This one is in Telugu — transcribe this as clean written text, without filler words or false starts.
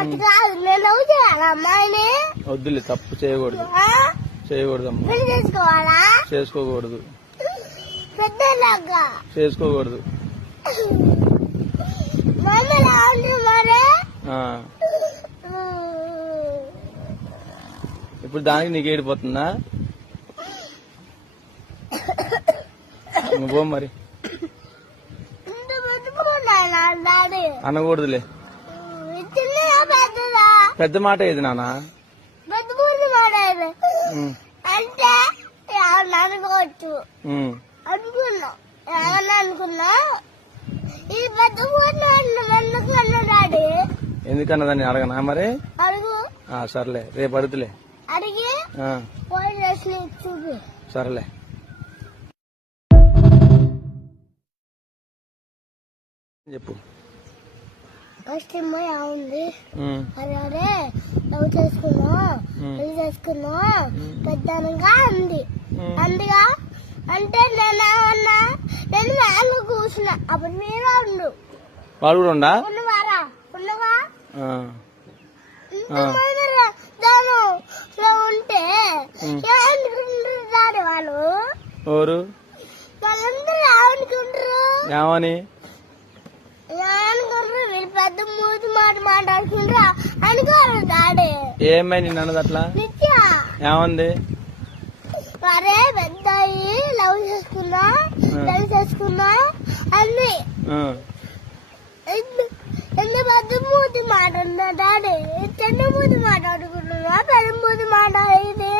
అట్లా కాదు, నేను లవ్ చేయాలా అమ్మాయిని? వద్దులే, తప్పు చేయకూడదు, చేయకూడదమ్మా. పెళ్లి చేసుకోవాలా? చేసుకోకూడదు, పెద్దలాగా చేసుకోకూడదు. మమ్మల్ని అంటారు మరి. ఇప్పుడు దానికి నీకు ఏడిపోతుందా? నువ్వు మరి అనకూడదులే. పెద్ద మాట ఏది నాన్న? పెద్ద మాట అంటే అనుకోవచ్చు అనుకున్నా, ఏమన్నా అనుకున్నా. ఈ పెద్ద డాడీ ఎందుకన్నదాన్ని అడగనా మరి? అడుగు. సర్లే, రేపు అడుగుతులే. అడిగి చూపి. సరేలే. చెప్పు. ఫస్ట్ అమ్మాయి ఉంది, అరే లవ్ చేసుకున్నా, పెళ్లి చేసుకున్నా, పెద్దగా ఉంది. అందుగా అంటే నేనేమన్నా, నేను మేలు కూర్చున్నా. అప్పుడు మీరు ఉండు, వాడు కూడా ఉండా? ఉన్నవారా? ఉన్నవా? ఉంటే ఏమనుకుంటారు వాళ్ళు? ఎవరు? వాళ్ళందరూ ఏమనుకుంటారు? ఏమని ఏమనుకుంటారు? వీళ్ళు పెద్ద మూతి మాట మాట్లాడుకుంటారా అనుకోరు డాడీ. ఏమై నిన్ను అన్నది అట్లా? నిత్య ఏమంది? అరే పెద్ద లవ్ చేసుకున్నా, పెళ్లి చేసుకున్నా అన్ని ఎంత పెద్ద మూతి మాట ఉందా డాడీ? చిన్న మూతి మాట్లాడుకుంటున్నా, పెద్ద మూతి మాట ఇది.